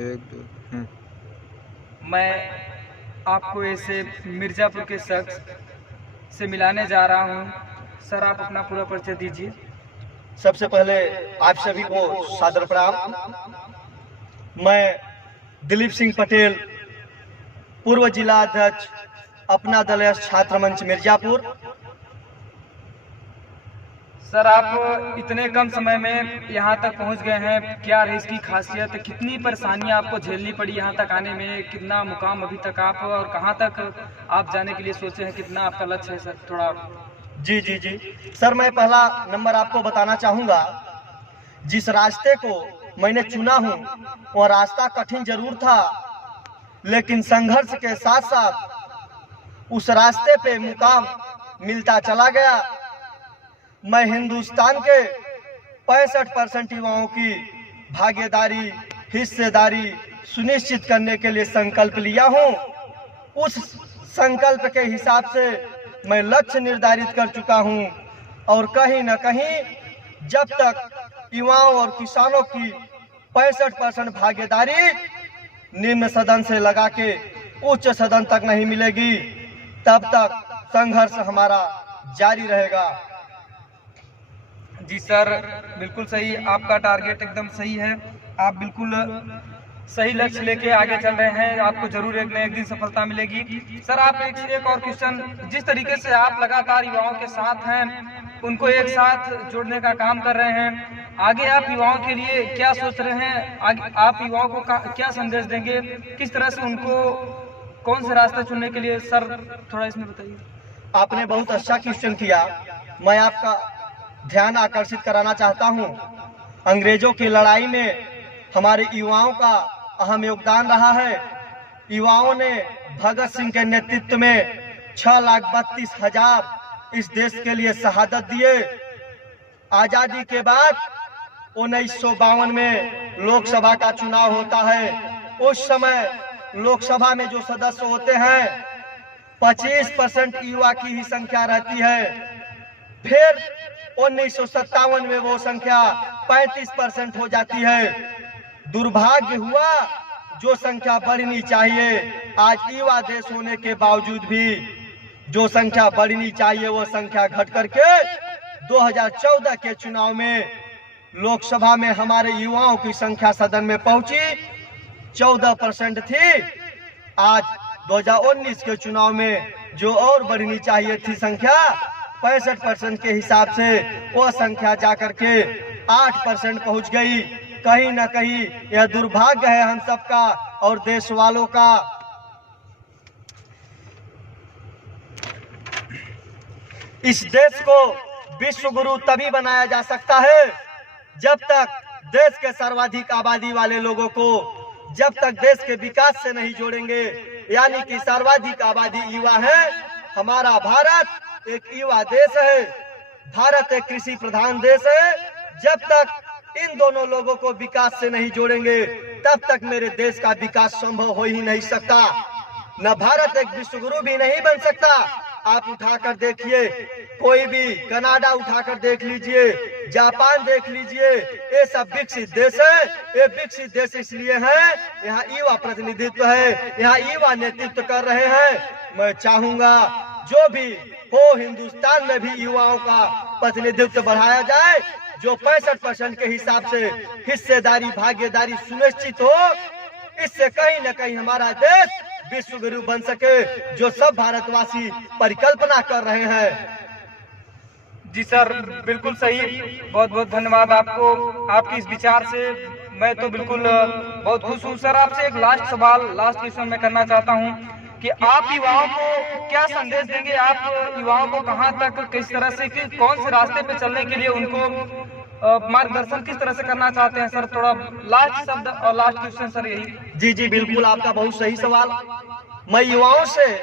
एक दो मैं आपको ऐसे मिर्ज़ापुर के शख्स से मिलाने जा रहा हूँ। सर, आप अपना पूरा परिचय दीजिए। सबसे पहले आप सभी को सादर प्रणाम। मैं दिलीप सिंह पटेल, पूर्व जिला अध्यक्ष अपना दल छात्र मंच मिर्जापुर। सर, आप इतने कम समय में यहाँ तक पहुँच गए हैं, क्या रही इसकी खासियत? कितनी परेशानियाँ आपको झेलनी पड़ी यहाँ तक आने में? कितना मुकाम अभी तक आप और कहाँ तक आप जाने के लिए सोचे हैं? कितना आपका लक्ष्य है सर? थोड़ा जी जी जी सर, मैं पहला नंबर आपको बताना चाहूँगा, जिस रास्ते को मैंने चुना हूँ वह रास्ता कठिन जरूर था, लेकिन संघर्ष के साथ साथ उस रास्ते पे मुकाम मिलता चला गया। मैं हिंदुस्तान के 65% युवाओं की भागीदारी, हिस्सेदारी सुनिश्चित करने के लिए संकल्प लिया हूँ। उस संकल्प के हिसाब से मैं लक्ष्य निर्धारित कर चुका हूँ और कहीं न कहीं जब तक युवाओं और किसानों की 65% भागीदारी निम्न सदन से लगा के उच्च सदन तक नहीं मिलेगी, तब तक संघर्ष हमारा जारी रहेगा। जी सर, बिल्कुल सही, आपका टारगेट एकदम सही है। आप बिल्कुल सही लक्ष्य लेके आगे चल रहे हैं, आपको जरूर एक न एक दिन सफलता मिलेगी। सर, आप एक और क्वेश्चन, जिस तरीके से आप लगातार युवाओं के साथ हैं, उनको एक साथ जोड़ने का काम कर रहे हैं, आगे आप युवाओं के लिए क्या सोच रहे हैं? आगे आप युवाओं को क्या संदेश देंगे? किस तरह से उनको कौन से रास्ते चुनने के लिए? सर, थोड़ा इसमें बताइए। आपने बहुत अच्छा क्वेश्चन किया। मैं आपका ध्यान आकर्षित कराना चाहता हूं। अंग्रेजों की लड़ाई में हमारे युवाओं का अहम योगदान रहा है। युवाओं ने भगत सिंह के नेतृत्व में 6,32,000 इस देश के लिए शहादत दिए। आजादी के बाद 1952 में लोकसभा का चुनाव होता है। उस समय लोकसभा में जो सदस्य होते हैं 25% युवा की ही संख्या रहती है। फिर 1957 में वो संख्या 35% हो जाती है। दुर्भाग्य हुआ, जो संख्या बढ़नी चाहिए, आज युवा देश होने के बावजूद भी जो संख्या बढ़नी चाहिए वो संख्या घट करके 2014 के चुनाव में लोकसभा में हमारे युवाओं की संख्या सदन में पहुंची 14% थी। आज 2019 के चुनाव में जो और बढ़नी चाहिए थी संख्या 65% के हिसाब से वो संख्या जाकर के 8% पहुंच गई। कहीं न कहीं यह दुर्भाग्य है हम सबका और देश वालों का। इस देश को विश्व गुरु तभी बनाया जा सकता है जब तक देश के सर्वाधिक आबादी वाले लोगों को जब तक देश के विकास से नहीं जोड़ेंगे, यानी कि सर्वाधिक आबादी युवा है। हमारा भारत एक युवा देश है, भारत एक कृषि प्रधान देश है। जब तक इन दोनों लोगों को विकास से नहीं जोड़ेंगे तब तक मेरे देश का विकास संभव हो ही नहीं सकता। न भारत एक विश्व गुरु भी नहीं बन सकता। आप उठाकर देखिए, कोई भी कनाडा उठाकर देख लीजिए, जापान देख लीजिए, ये सब विकसित देश है। ये विकसित देश इसलिए है, यहाँ युवा प्रतिनिधित्व है, यहाँ युवा नेतृत्व कर रहे हैं। मैं चाहूंगा जो भी हो हिंदुस्तान में भी युवाओं का प्रतिनिधित्व बढ़ाया जाए, जो 65% के हिसाब से हिस्सेदारी, भागीदारी सुनिश्चित हो। इससे कहीं न कहीं हमारा देश विश्व गुरु बन सके, जो सब भारतवासी परिकल्पना कर रहे हैं। जी सर, बिल्कुल सही, बहुत बहुत धन्यवाद आपको। आपके इस विचार से मैं तो बिल्कुल बहुत खुश हूँ। सर, आपसे एक लास्ट सवाल, लास्ट क्वेश्चन मैं करना चाहता हूँ कि आप युवाओं को क्या संदेश देंगे? आप युवाओं को कहाँ तक, किस तरह से, कि कौन से रास्ते पे चलने के लिए उनको मार्गदर्शन किस तरह से करना चाहते हैं? सर, थोड़ा लास्ट शब्द और लास्ट क्वेश्चन सर यही। जी जी बिल्कुल, आपका बहुत सही सवाल। मैं युवाओं से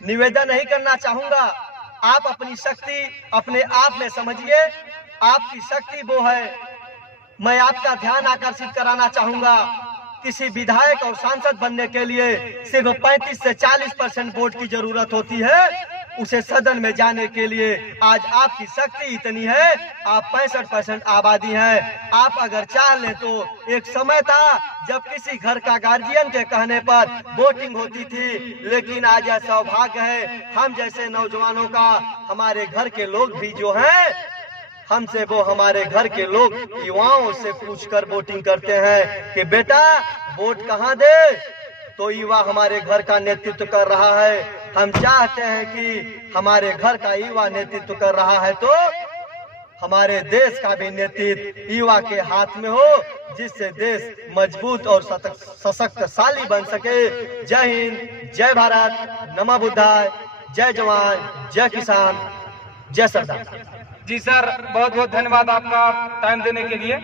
निवेदन नहीं करना चाहूंगा, आप अपनी शक्ति अपने आप में समझिए। आपकी शक्ति वो है। मैं आपका ध्यान आकर्षित कराना चाहूंगा, किसी विधायक और सांसद बनने के लिए सिर्फ 35 से 40% वोट की जरूरत होती है। उसे सदन में जाने के लिए आज आपकी शक्ति इतनी है। आप 65% आबादी है। आप अगर चाह लें तो एक समय था जब किसी घर का गार्जियन के कहने पर वोटिंग होती थी, लेकिन आज यह सौभाग्य है हम जैसे नौजवानों का, हमारे घर के लोग भी जो हैं हमसे वो हमारे घर के लोग युवाओं से पूछकर वोटिंग करते हैं कि बेटा वोट कहाँ दे। तो युवा हमारे घर का नेतृत्व कर रहा है। हम चाहते हैं कि हमारे घर का युवा नेतृत्व कर रहा है तो हमारे देश का भी नेतृत्व युवा के हाथ में हो, जिससे देश मजबूत और सशक्तशाली बन सके। जय हिंद, जय भारत, नमो बुद्धाय, जय जवान, जय किसान, जय सरदार। जी सर, बहुत बहुत धन्यवाद आपका टाइम देने के लिए।